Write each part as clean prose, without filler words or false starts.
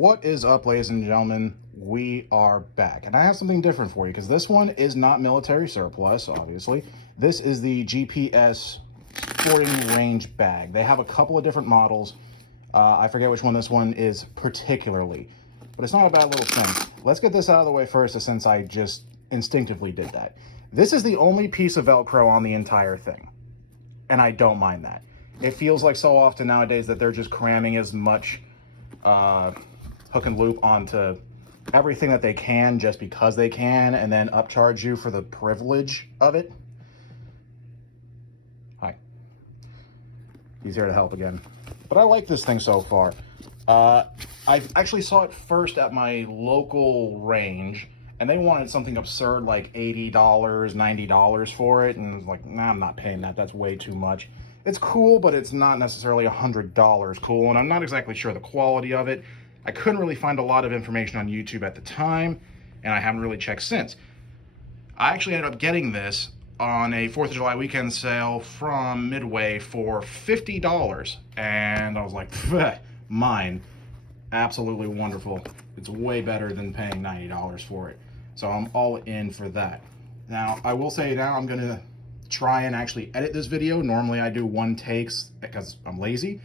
What is up, ladies and gentlemen? We are back, and I have something different for you because this one is not military surplus, obviously. This is the G.P.S sporting range bag. They have a couple of different models. I forget which one this one is particularly, but it's not a bad little thing. Let's get this out of the way first, since I just instinctively did that. This is the only piece of Velcro on the entire thing, and I don't mind that. It feels like so often nowadays that they're just cramming as much hook and loop onto everything that they can just because they can, and then upcharge you for the privilege of it. Hi. He's here to help again. But I like this thing so far. I actually saw it first at my local range, and they wanted something absurd like $80, $90 for it, and I was like, nah, I'm not paying that. That's way too much. It's cool, but it's not necessarily $100 cool, and I'm not exactly sure the quality of it. I couldn't really find a lot of information on YouTube at the time, and I haven't really checked since. I actually ended up getting this on a 4th of July weekend sale from Midway for $50, and I was like, mine. Absolutely wonderful. It's way better than paying $90 for it. So I'm all in for that. Now, I will say now I'm going to try and actually edit this video. Normally I do one takes because I'm lazy.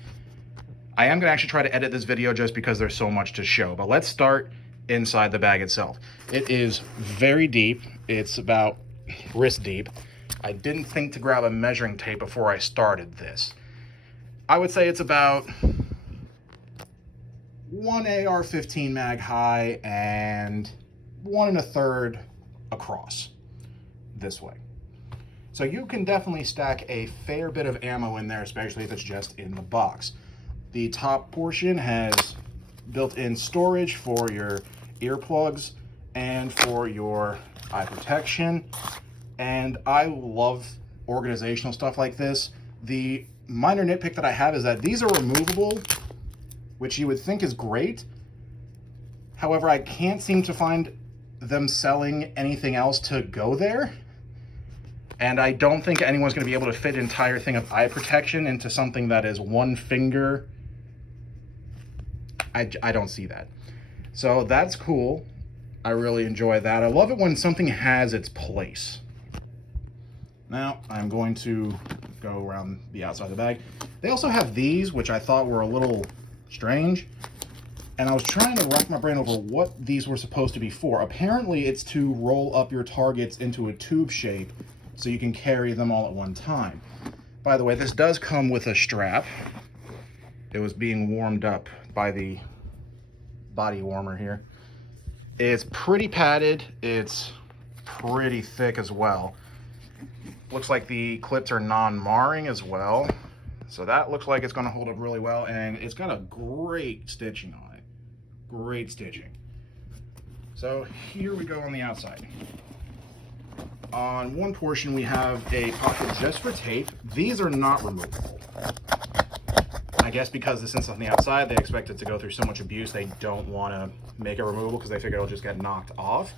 I am going to actually try to edit this video just because there's so much to show. But let's start inside the bag itself. It is very deep. It's about wrist deep. I didn't think to grab a measuring tape before I started this. I would say it's about one AR-15 mag high and 1 1/3 across this way. So you can definitely stack a fair bit of ammo in there, especially if it's just in the box. The top portion has built-in storage for your earplugs and for your eye protection. And I love organizational stuff like this. The minor nitpick that I have is that these are removable, which you would think is great. However, I can't seem to find them selling anything else to go there. And I don't think anyone's going to be able to fit an entire thing of eye protection into something that is one finger. I don't see that. So that's cool. I really enjoy that. I love it when something has its place. Now I'm going to go around the outside of the bag. They also have these, which I thought were a little strange. And I was trying to rack my brain over what these were supposed to be for. Apparently it's to roll up your targets into a tube shape so you can carry them all at one time. By the way, this does come with a strap. It was being warmed up by the body warmer here. It's pretty padded. It's pretty thick as well. Looks like the clips are non-marring as well. So that looks like it's going to hold up really well, and it's got a great stitching on it. Great stitching. So here we go on the outside. On one portion we have a pocket just for tape. These are not removable. I guess because this is on the outside, they expect it to go through so much abuse, they don't want to make it removable because they figure it'll just get knocked off.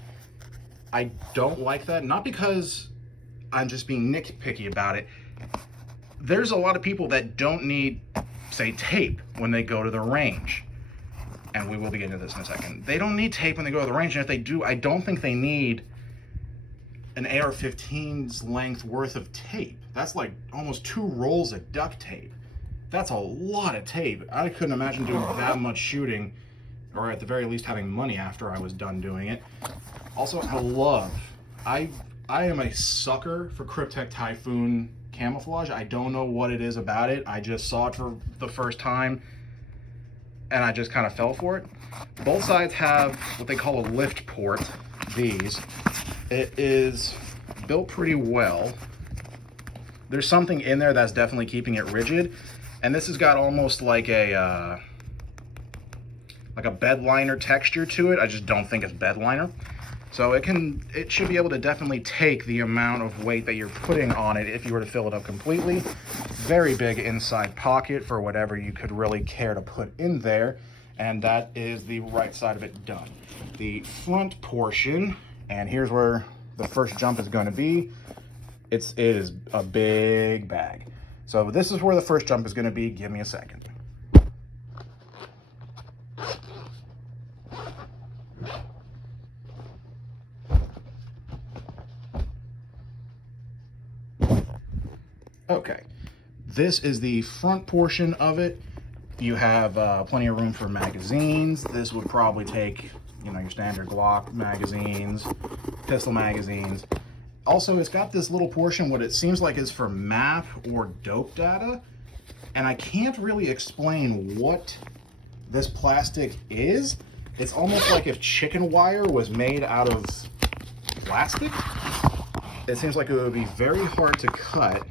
I don't like that, not because I'm just being nitpicky about it. There's a lot of people that don't need, say, tape when they go to the range. And we will be getting to this in a second. They don't need tape when they go to the range, and if they do, I don't think they need an AR-15's length worth of tape. That's like almost 2 rolls of duct tape. That's a lot of tape. I couldn't imagine doing that much shooting, or at the very least having money after I was done doing it. Also, I am a sucker for Cryptek Typhoon camouflage. I don't know what it is about it. I just saw it for the first time and I just kind of fell for it. Both sides have what they call a lift port, these. It is built pretty well. There's something in there that's definitely keeping it rigid. And this has got almost like a bed liner texture to it. I just don't think it's bed liner. So it should be able to definitely take the amount of weight that you're putting on it if you were to fill it up completely. Very big inside pocket for whatever you could really care to put in there. And that is the right side of it done. The front portion, and here's where the first jump is going to be. It is a big bag. So this is where the first jump is going to be. Give me a second. Okay, this is the front portion of it. You have plenty of room for magazines. This would probably take, you know, your standard Glock magazines, pistol magazines. Also, it's got this little portion, what it seems like is for map or dope data. And I can't really explain what this plastic is. It's almost like if chicken wire was made out of plastic. It seems like it would be very hard to cut.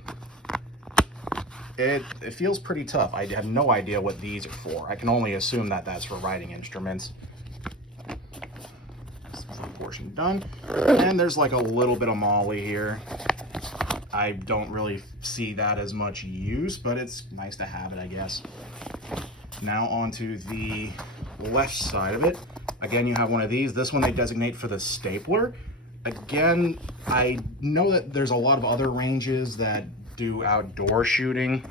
It feels pretty tough. I have no idea what these are for. I can only assume that that's for writing instruments. Portion done. And there's like a little bit of molly here. I don't really see that as much use, but it's nice to have it, I guess. Now onto the left side of it. Again, you have one of these. This one they designate for the stapler. Again, I know that there's a lot of other ranges that do outdoor shooting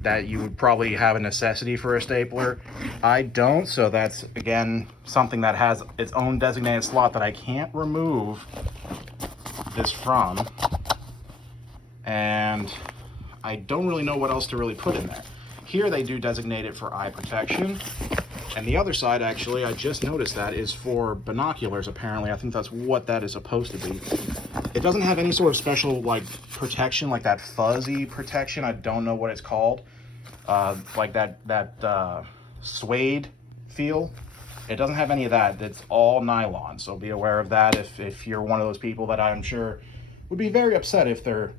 that you would probably have a necessity for a stapler. I don't, so that's, again, something that has its own designated slot that I can't remove this from. And I don't really know what else to really put in there. Here they do designate it for eye protection. And the other side, actually, I just noticed that is for binoculars, apparently. I think that's what that is supposed to be. It doesn't have any sort of special, like, protection, like that fuzzy protection. I don't know what it's called. Like that suede feel. It doesn't have any of that. It's all nylon, so be aware of that if you're one of those people that I'm sure would be very upset if they're,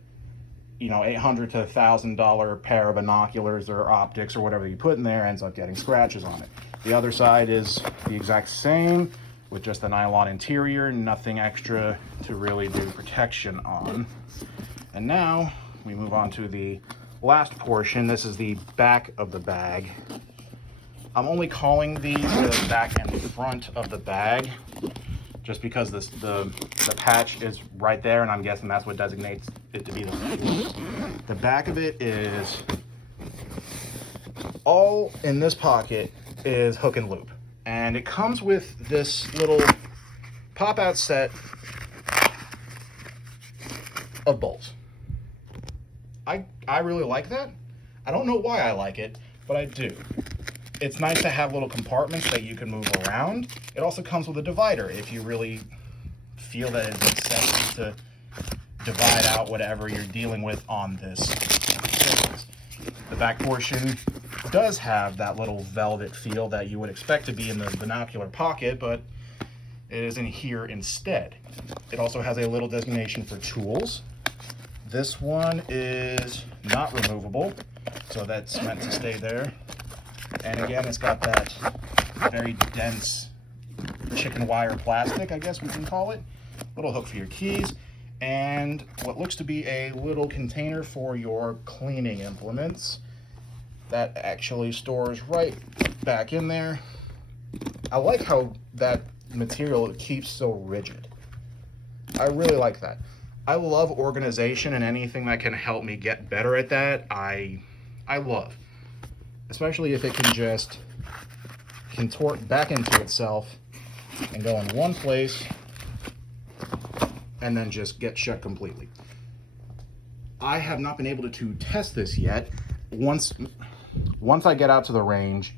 you know, $800 to $1,000 pair of binoculars or optics or whatever you put in there ends up getting scratches on it. The other side is the exact same with just the nylon interior, nothing extra to really do protection on. And now we move on to the last portion. This is the back of the bag. I'm only calling these the back and front of the bag just because the patch is right there, and I'm guessing that's what designates it to be the back of it is all in this pocket is hook and loop, and it comes with this little pop-out set of bolts. I really like that. I don't know why I like it, but I do. It's nice to have little compartments that you can move around. It also comes with a divider if you really feel that it makes sense to divide out whatever you're dealing with on this surface. The back portion does have that little velvet feel that you would expect to be in the binocular pocket, but it is in here instead. It also has a little designation for tools. This one is not removable, so that's meant to stay there. And again, it's got that very dense chicken wire plastic, I guess we can call it. Little hook for your keys, and what looks to be a little container for your cleaning implements that actually stores right back in there. I like how that material keeps so rigid. I really like that. I love organization, and anything that can help me get better at that, I love. Especially if it can just contort back into itself and go in one place and then just get shut completely. I have not been able to test this yet. Once I get out to the range,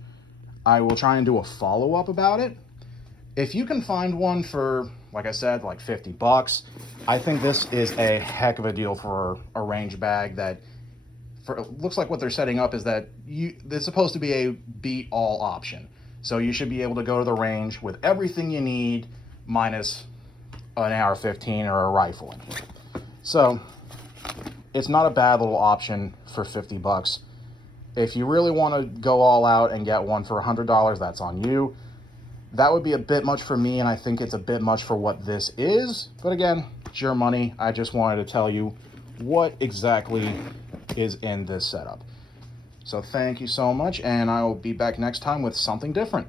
I will try and do a follow-up about it. If you can find one for, like I said, like $50, I think this is a heck of a deal for a range bag that looks like what they're setting up is that it's supposed to be a beat all option. So you should be able to go to the range with everything you need minus an AR-15 or a rifle. So it's not a bad little option for $50. If you really want to go all out and get one for $100, that's on you. That would be a bit much for me, and I think it's a bit much for what this is. But again, it's your money. I just wanted to tell you what exactly is in this setup. So thank you so much, and I will be back next time with something different.